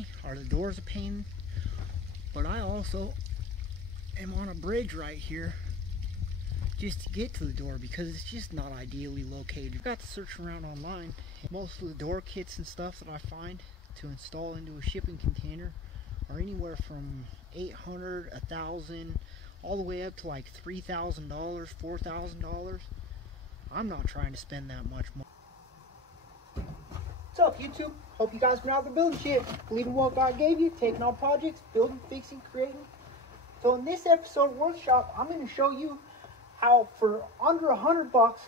only are the doors a pain, but I also am on a bridge right here just to get to the door because it's just not ideally located. I've got to search around online. Most of the door kits and stuff that I find to install into a shipping container are anywhere from $800, $1,000, all the way up to like $3,000, $4,000. I'm not trying to spend that much money. What's up, YouTube? Hope you guys been out there building shit, believing what God gave you, taking on projects, building, fixing, creating. So in this episode of Workshop, I'm going to show you how for under $100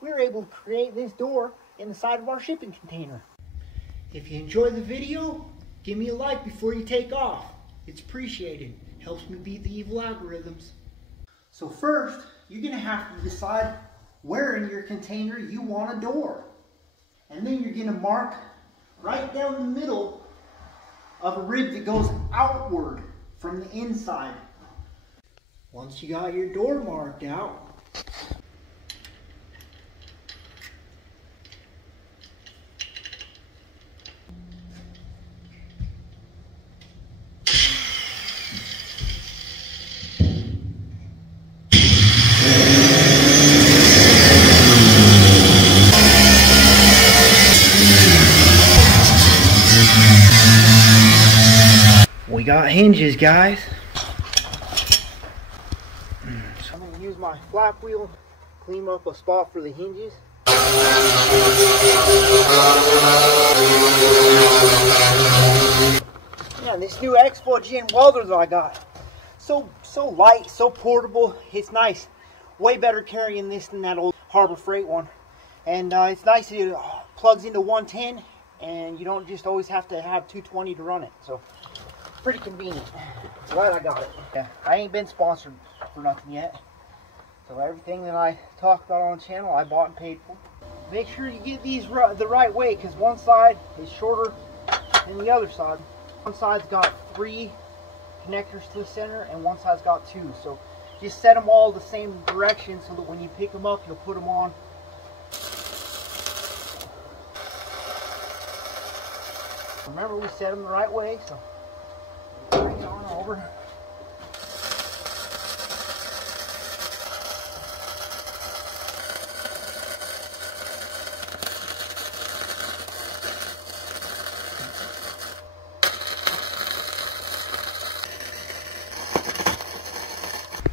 we were able to create this door in the side of our shipping container. If you enjoyed the video, give me a like before you take off. It's appreciated. Helps me beat the evil algorithms. So first, you're going to have to decide where in your container you want a door. And then you're going to mark right down the middle of a rib that goes outward from the inside. Once you got your door marked out, we got hinges, guys. So I'm going to use my flap wheel, clean up a spot for the hinges. Yeah, this new Expo Gen welder that I got, so light, so portable. It's nice. Way better carrying this than that old Harbor Freight one. And it's nice. It plugs into 110, and you don't just always have to have 220 to run it. So pretty convenient. Glad I got it. Yeah, I ain't been sponsored for nothing yet. So everything that I talk about on the channel, I bought and paid for. Make sure you get these the right way, because one side is shorter than the other side. One side's got 3 connectors to the center, and one side's got 2. So just set them all the same direction so that when you pick them up, you'll put them on. Remember, we set them the right way, so bring it on over.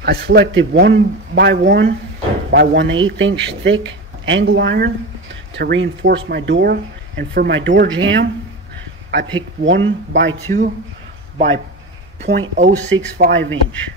I selected 1 by 1/8 inch thick angle iron to reinforce my door, and for my door jamb I picked 1 by 2 by 0.065 inch.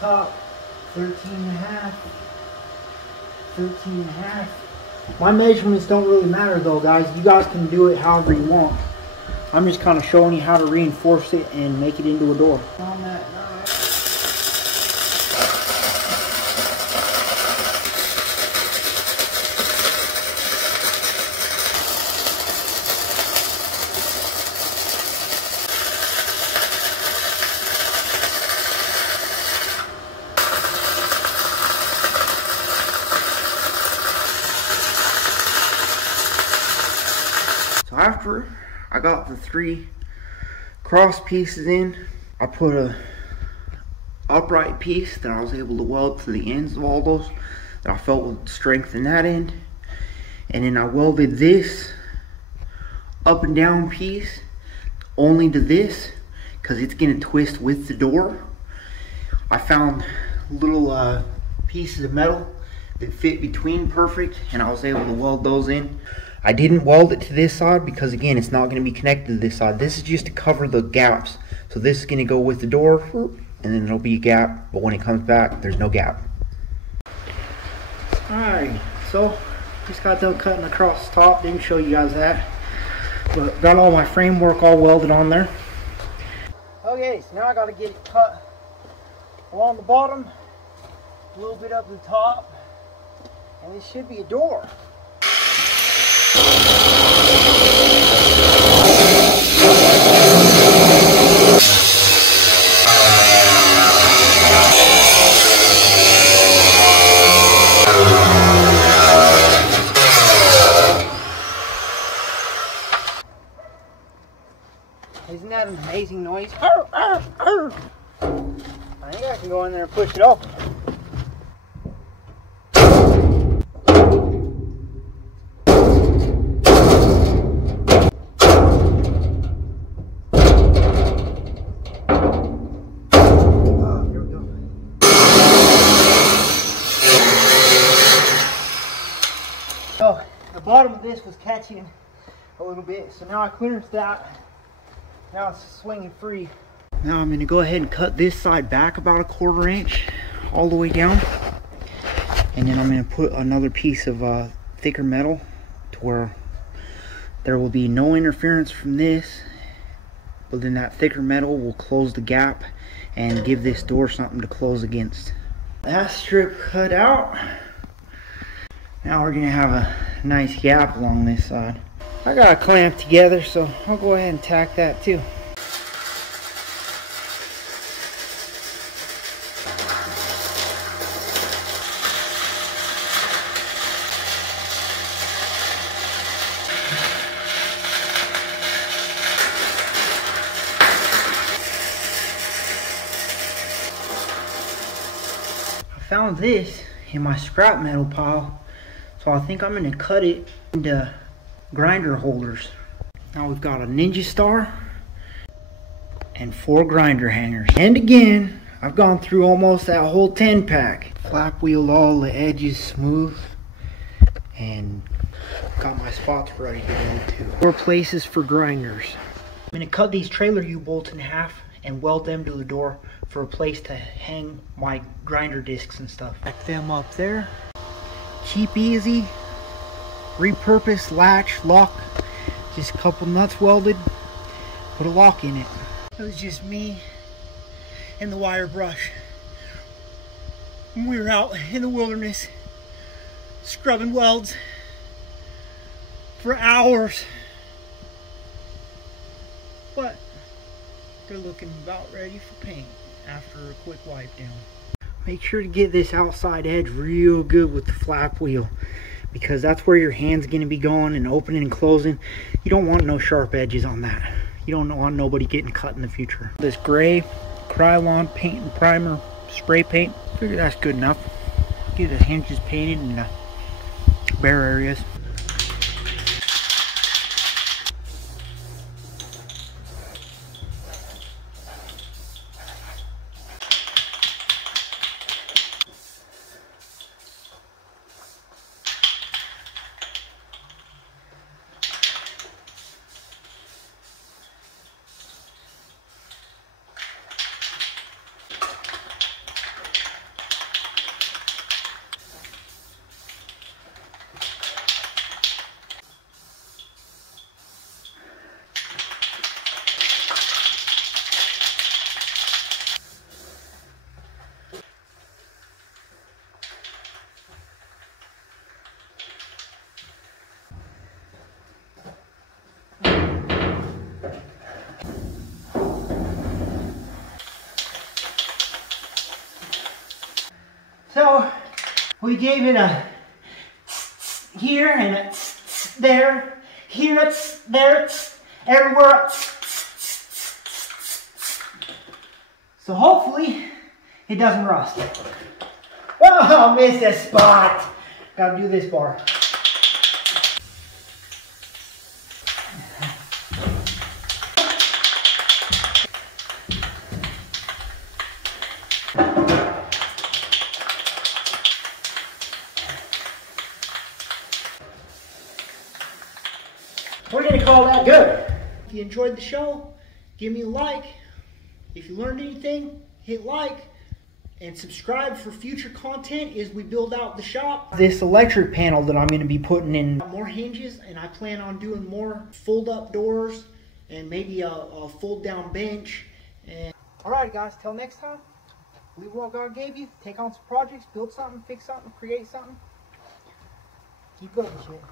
Top 13.5. My measurements don't really matter though, guys. You guys can do it however you want. I'm just kind of showing you how to reinforce it and make it into a door. On that. after I got the 3 cross pieces in, I put a upright piece that I was able to weld to the ends of all those that I felt would strengthen that end. And then I welded this up and down piece only to this because it's going to twist with the door. I found little pieces of metal that fit between perfect, and I was able to weld those in. I didn't weld it to this side because, again, it's not going to be connected to this side. This is just to cover the gaps. So this is going to go with the door, and then there'll be a gap, but when it comes back, there's no gap. Alright, so just got done cutting across the top. Didn't show you guys that, but got all my framework all welded on there. Okay, so now I got to get it cut along the bottom, a little bit up the top, and this should be a door. Isn't that an amazing noise? Arr, arr, arr. I think I can go in there and push it open. So the bottom of this was catching a little bit, so now I clearance that. Now it's swinging free. Now I'm going to go ahead and cut this side back about a 1/4 inch all the way down, and then I'm going to put another piece of thicker metal to where there will be no interference from this, but then that thicker metal will close the gap and give this door something to close against. That strip cut out. Now we're going to have a nice gap along this side. I got it clamped together, so I'll go ahead and tack that too. I found this in my scrap metal pile, so I think I'm going to cut it into grinder holders. Now we've got a Ninja Star and 4 grinder hangers. And again, I've gone through almost that whole 10-pack. Flap wheeled all the edges smooth and got my spots ready to go to. 4 places for grinders. I'm going to cut these trailer U-bolts in half and weld them to the door for a place to hang my grinder discs and stuff. Back them up there. Cheap, easy. Repurposed latch, lock, just a couple nuts welded, put a lock in it. It was just me and the wire brush. We were out in the wilderness scrubbing welds for hours, but they're looking about ready for paint after a quick wipe down. Make sure to get this outside edge real good with the flap wheel, because that's where your hand's going to be going and opening and closing. You don't want no sharp edges on that. You don't want nobody getting cut in the future. This gray Krylon paint and primer spray paint, figure that's good enough. Get the hinges painted and the bare areas. So we gave it a here and a there, Here it's, there it's, everywhere it's. So hopefully it doesn't rust. Oh, I missed a spot. Gotta do this bar. We're gonna call that good. If you enjoyed the show, give me a like. If you learned anything, hit like and subscribe for future content as we build out the shop. This electric panel that I'm gonna be putting in more hinges, and I plan on doing more fold up doors and maybe a fold down bench. And all right guys, till next time, believe what God gave you, take on some projects, build something, fix something, create something. Keep going, shit.